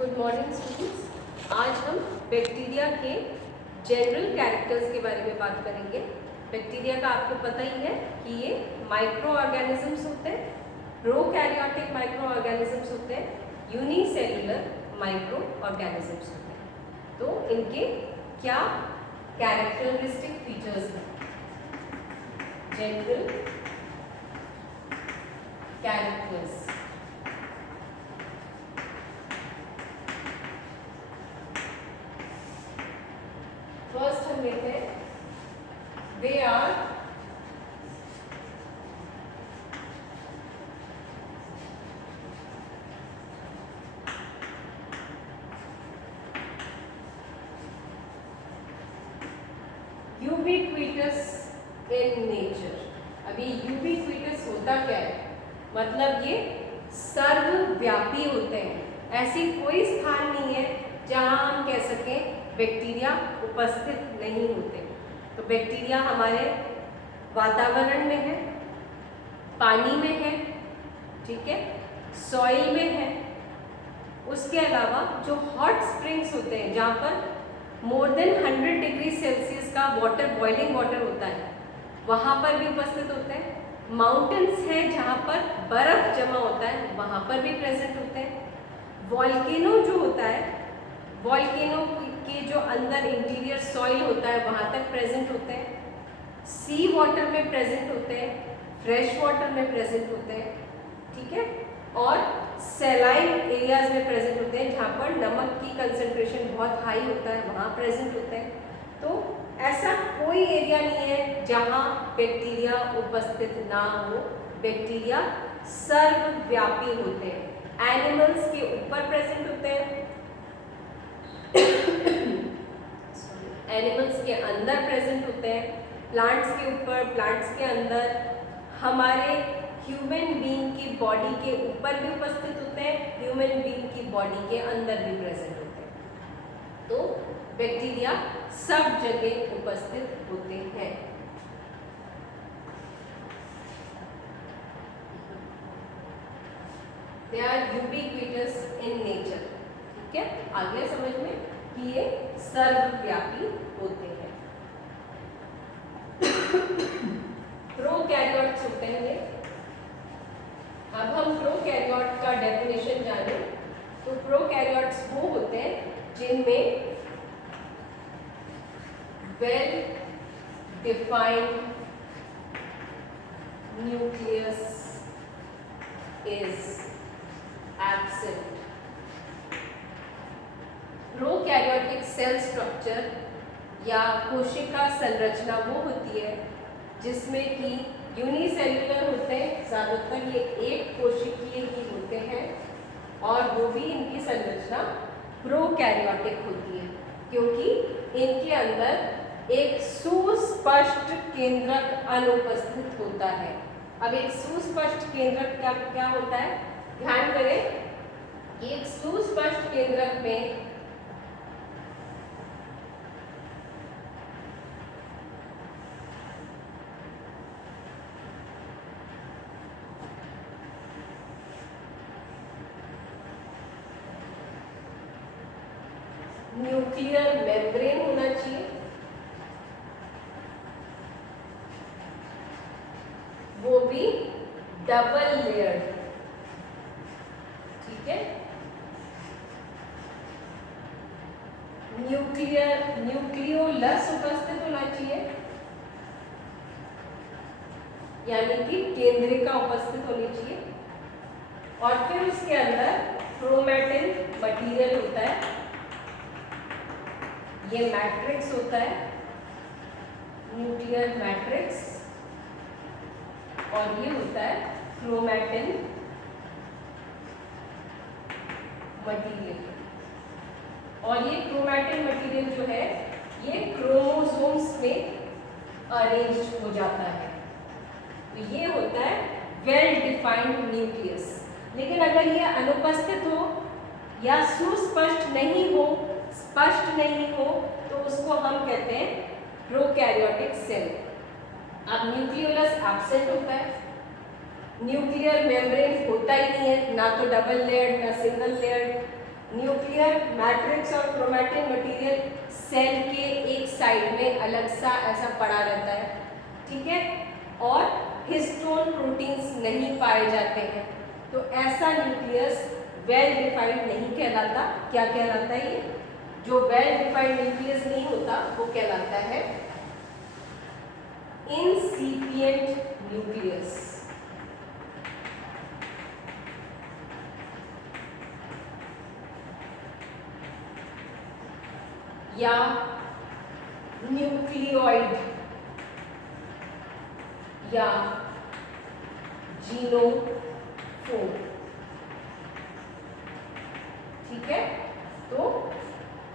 Good morning students. आज हम bacteria के जनरल कैरेक्टर्स के बारे में बात करेंगे। बैक्टीरिया का आपको पता ही है कि ये माइक्रो ऑर्गेनिजम्स होते हैं, प्रोकैरियोटिक माइक्रो ऑर्गेनिजम्स होते हैं, यूनिसेल्युलर माइक्रो ऑर्गेनिजम्स होते हैं। तो इनके क्या कैरेक्टरिस्टिक फीचर्स हैं? General characters. फर्स्ट हम लेते हैं, they are ubiquitous in nature. अभी यूबिक्विटस होता क्या है? मतलब ये सर्वव्यापी होते हैं। ऐसी कोई स्थान नहीं है जहां हम कह सकें बैक्टीरिया उपस्थित नहीं होते। तो बैक्टीरिया हमारे वातावरण में है, पानी में है, ठीक है, सॉइल में है। उसके अलावा जो हॉट स्प्रिंग्स होते हैं जहाँ पर मोर देन 100 डिग्री सेल्सियस का वाटर, बॉइलिंग वाटर होता है, वहाँ पर भी उपस्थित होते हैं। माउंटेन्स है जहाँ पर बर्फ जमा होता है, वहाँ पर भी प्रेजेंट होते हैं। वॉल्केनो जो होता है, वॉल्केनो के जो अंदर इंटीरियर सॉइल होता है वहाँ तक प्रेजेंट होते हैं। सी वाटर में प्रेजेंट होते हैं, फ्रेश वाटर में प्रेजेंट होते हैं, ठीक है, और सैलाइन एरियाज में प्रेजेंट होते हैं जहाँ पर नमक की कंसंट्रेशन बहुत हाई होता है, वहाँ प्रेजेंट होते हैं। तो ऐसा कोई एरिया नहीं है जहाँ बैक्टीरिया उपस्थित ना हो। बैक्टीरिया सर्वव्यापी होते हैं। एनिमल्स के ऊपर प्रेजेंट होते हैं, एनिमल्स के अंदर प्रेजेंट होते हैं, प्लांट्स के ऊपर, प्लांट्स के अंदर, हमारे ह्यूमन बीइंग की बॉडी के ऊपर भी उपस्थित होते हैं, ह्यूमन बीइंग की बॉडी के अंदर भी प्रेजेंट होते हैं। तो बैक्टीरिया सब जगह उपस्थित होते हैं। They are ubiquitous in nature. ठीक है, आ गया समझ में कि ये सर्वव्यापी होते हैं। प्रोकैरियोट्स होते हैं ये। अब हम प्रोकैरियोट का डेफिनेशन जाने तो प्रोकैरियोट्स वो होते हैं जिनमें well defined nucleus is absent. Prokaryotic cell structure या कोशिका संरचना वो होती है जिसमें कि यूनिसेल्युलर होते हैं, ज़्यादातर ये एक कोशिकीय ही होते हैं, और वो भी इनकी संरचना प्रोकैरियोटिक होती है क्योंकि इनके अंदर एक सुस्पष्ट केंद्रक अनुपस्थित होता है। अब एक सुस्पष्ट केंद्रक क्या होता है? ध्यान करें, एक सुस्पष्ट केंद्रक में न्यूक्लियर मेम्ब्रेन होना चाहिए, वो भी डबल लेयर्ड, ठीक है। न्यूक्लियोलस उपस्थित होना चाहिए, यानी कि केंद्रिका उपस्थित होनी चाहिए, और फिर उसके अंदर क्रोमैटिन मटेरियल होता है, ये मैट्रिक्स होता है, न्यूक्लियर मैट्रिक्स, और ये होता है क्रोमैटिन मटेरियल। और ये क्रोमैटिन मटेरियल जो है ये क्रोमोसोम्स में अरेंज हो जाता है। तो ये होता है वेल डिफाइंड न्यूक्लियस। लेकिन अगर ये अनुपस्थित हो या सुस्पष्ट नहीं हो, स्पष्ट नहीं हो, तो उसको हम कहते हैं प्रोकैरियोटिक सेल। अब न्यूक्लियोलस एब्सेंट होता है, न्यूक्लियर मेम्ब्रेन होता ही नहीं है, ना तो डबल लेयर्ड ना सिंगल लेयर्ड, न्यूक्लियर मैट्रिक्स और क्रोमैटिन मटेरियल सेल के एक साइड में अलग सा ऐसा पड़ा रहता है, ठीक है, और हिस्टोन प्रोटीन्स नहीं पाए जाते हैं, तो ऐसा न्यूक्लियस वेल डिफाइंड नहीं कहलाता। क्या कहलाता है ये? जो वेल डिफाइंड न्यूक्लियस नहीं होता वो कहलाता है इनसिपिएंट न्यूक्लियस। या न्यूक्लियोइड या जीनोफोर, ठीक है। तो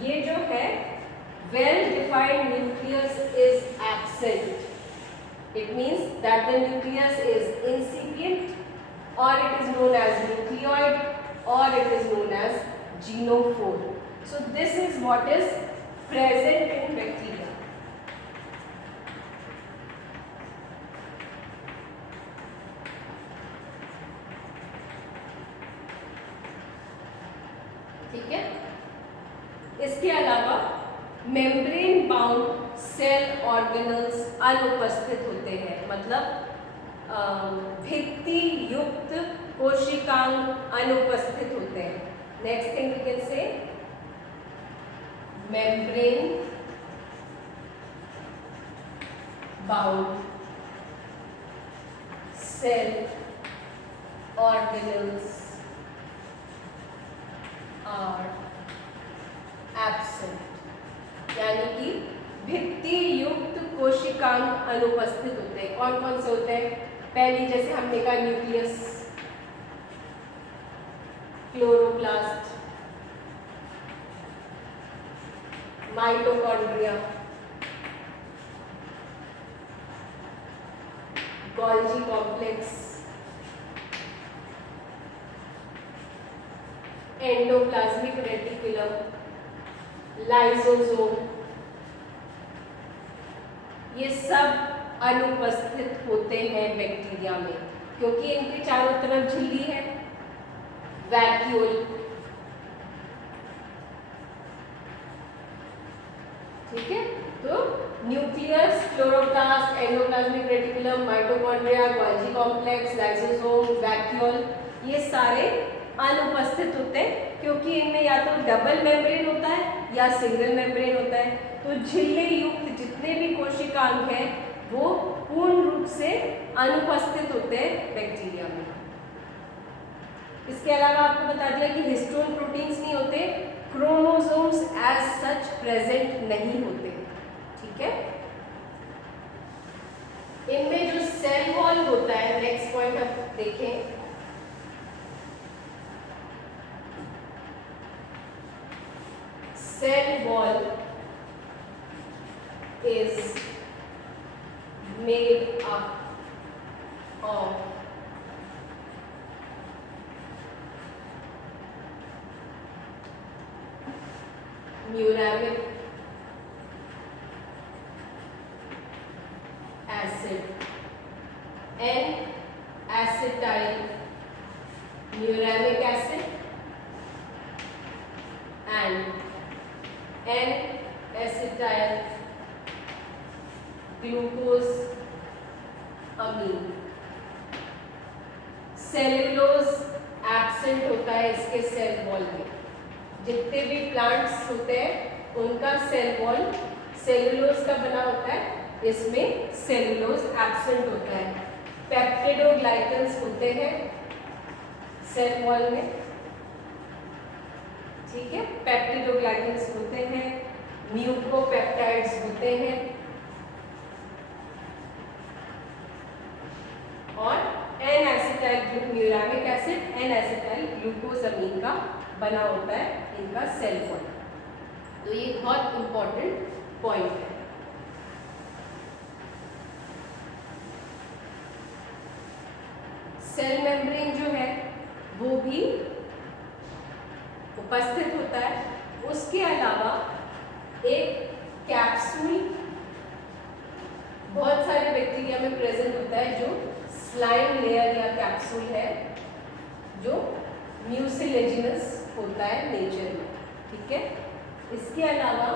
ये जो है well defined nucleus is absent, it means that the nucleus is incipient or it is known as nucleoid or it is known as genophore. So this is what is present in bacteria. ठीक है। इसके अलावा membrane bound cell organelles अनुपस्थित होते हैं, मतलब भित्ति युक्त कोशिकांग अनुपस्थित होते हैं। Next thing we can say membrane bound cell organelles are absent, यानी कि भित्ति युक्त कोशिकांग अनुपस्थित होते हैं। कौन कौन से होते हैं? पहली जैसे हमने कहा nucleus, chloroplast, mitochondria, Golgi complex, endoplasmic reticulum, lysosome, ये सब अनुपस्थित होते हैं बैक्टीरिया में, क्योंकि इनके चारों तरफ झिल्ली है, वैक्यूल, ठीक है। तो nucleus, chloroplast, endoplasmic reticulum, mitochondria, Golgi complex, lysosome, vacuole, ये सारे अनुपस्थित होते हैं, क्योंकि इनमें या तो डबल मेम्ब्रेन होता है या सिंगल मेम्ब्रेन होता है। तो झिल्ली युक्त जितने भी कोशिकांग हैं वो पूर्ण रूप से अनुपस्थित होते हैं बैक्टीरिया में। इसके अलावा आपको बता दिया कि हिस्टोन प्रोटीन्स नहीं होते, क्रोमोसोम्स एज सच प्रेजेंट नहीं होते, ठीक है। इनमें जो सेल वॉल होता है, नेक्स्ट पॉइंट आप देखें, cell wall is made up of muramic acid, N-acetyl muramic acid and N-acetyl glucose amine. Cellulose absent होता है इसके सेल वॉल में। जितने भी प्लांट्स होते हैं उनका सेल वॉल सेल्यूलोज का बना होता है, इसमें सेल्यूलोज एब्सेंट होता है। पेप्टिडोग्लाइकन्स होते हैं सेल वॉल में, ठीक है, पेप्टिडोग्लाइकन्स होते हैं, म्यूकोपेप्टाइड्स होते हैं और N-acetyl muramic acid, N-acetyl glucosamine का बना होता है इनका सेल वॉल। तो ये बहुत इंपॉर्टेंट पॉइंट है। सेल मेम्ब्रेन जो है वो भी उपस्थित होता है। उसके अलावा एक कैप्सूल बहुत सारे बैक्टीरिया में प्रेजेंट होता है, जो स्लाइम लेयर या कैप्सूल है, जो म्यूसिलेजिनस होता है नेचर में, ठीक है। इसके अलावा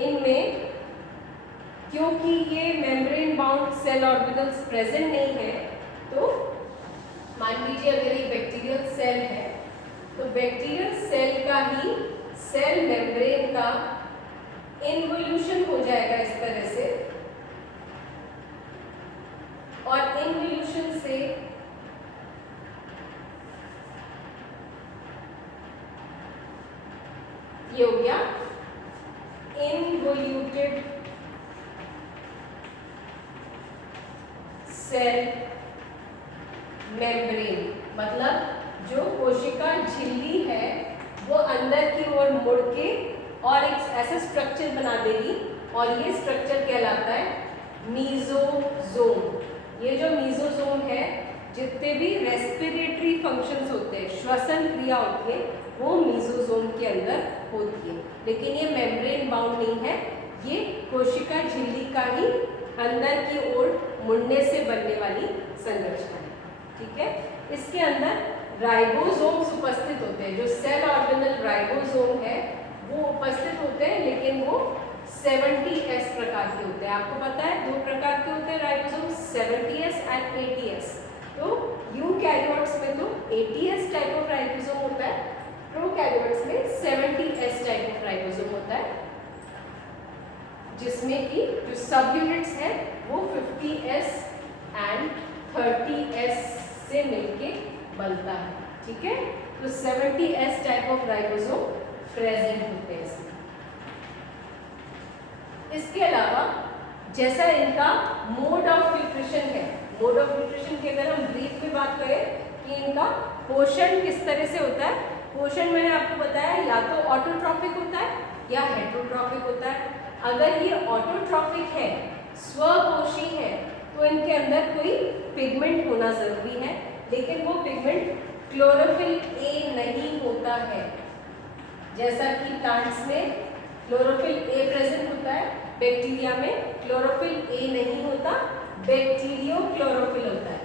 इनमें क्योंकि ये membrane bound cell orbitals present नहीं है, तो मान लीजिए अगर ये बैक्टीरियल सेल है तो बैक्टीरियल सेल का ही सेल मेम्ब्रेन का इन्वोल्यूशन हो जाएगा इस तरह से, और इन्वोल्यूशन से ये हो गया इन्वोल्यूटेड सेल मेम्ब्रेन, मतलब जो कोशिका झिल्ली है वो अंदर की ओर मुड़ के और एक ऐसा स्ट्रक्चर बना देगी, और ये स्ट्रक्चर कहलाता है मीजोजोम। ये जो मीजोजोम है, जितने भी रेस्पिरेटरी फंक्शंस होते हैं, श्वसन क्रिया होती है, वो मीजोजोम के अंदर होती है। लेकिन ये मेम्ब्रेन बाउंड नहीं है, ये कोशिका झिल्ली का ही अंदर की ओर मुड़ने से बनने वाली संरचना है, ठीक है। इसके अंदर राइबोसोम्स उपस्थित होते हैं, जो सेल ऑर्गेनल राइबोसोम है वो उपस्थित होते हैं, लेकिन वो 70S प्रकार के होते हैं। आपको पता है 2 प्रकार के होते हैं राइबोसोम, 70S एंड 80S। तो यूकैरियोट्स में तो 80S टाइप ऑफ राइबोसोम होता है, प्रोकैरियोट्स में 70S टाइप ऑफ राइबोसोम होता है, जिसमें कि जो सब यूनिट्स है वो 50S एंड 30S से मिलके बनता है, ठीक है। तो 70S type of ribosome present होते हैं इसमें। इसके अलावा जैसा इनका मोड ऑफ न्यूट्रिशन है, मोड ऑफ न्यूट्रिशन की अगर हम ब्रीफ में बात करें कि इनका पोषण किस तरह से होता है, पोषण मैंने आपको बताया या तो ऑटोट्रॉफिक होता है या हेटेरोट्रॉफिक होता है। अगर ये ऑटोट्रॉफिक है, स्वपोषी है, तो इनके अंदर कोई पिगमेंट होना जरूरी है, लेकिन वो पिगमेंट क्लोरोफिल ए नहीं होता है। जैसा कि प्लांट्स में क्लोरोफिल ए प्रेजेंट होता है, बैक्टीरिया में क्लोरोफिल ए नहीं होता, बैक्टीरियो क्लोरोफिल होता है।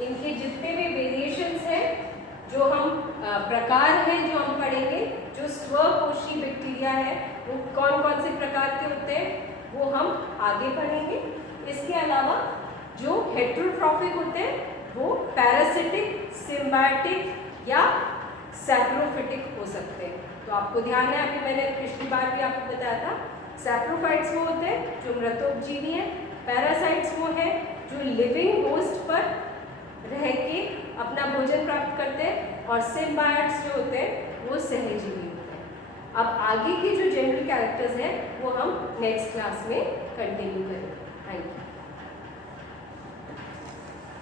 इनके जितने भी वेरिएशंस हैं, जो हम प्रकार हैं जो हम पढ़ेंगे, जो स्वपोषी बैक्टीरिया है वो कौन कौन से प्रकार के होते हैं वो हम आगे पढ़ेंगे। इसके अलावा जो हेटेरोट्रॉफिक होते हैं वो पैरासिटिक, सिम्बायोटिक या सैप्रोफिटिक हो सकते हैं। तो आपको ध्यान है, अभी मैंने पिछली बार भी आपको बताया था, सैप्रोफाइट्स वो होते हैं जो मृतोपजीवी हैं, पैरासाइट्स वो हैं जो लिविंग होस्ट पर रह के अपना भोजन प्राप्त करते हैं, और सिम्बायोट्स जो होते हैं वो सहजीवी होते हैं। अब आगे के जो जनरल कैरेक्टर्स हैं वो हम नेक्स्ट क्लास में कंटिन्यू करेंगे। Thank you.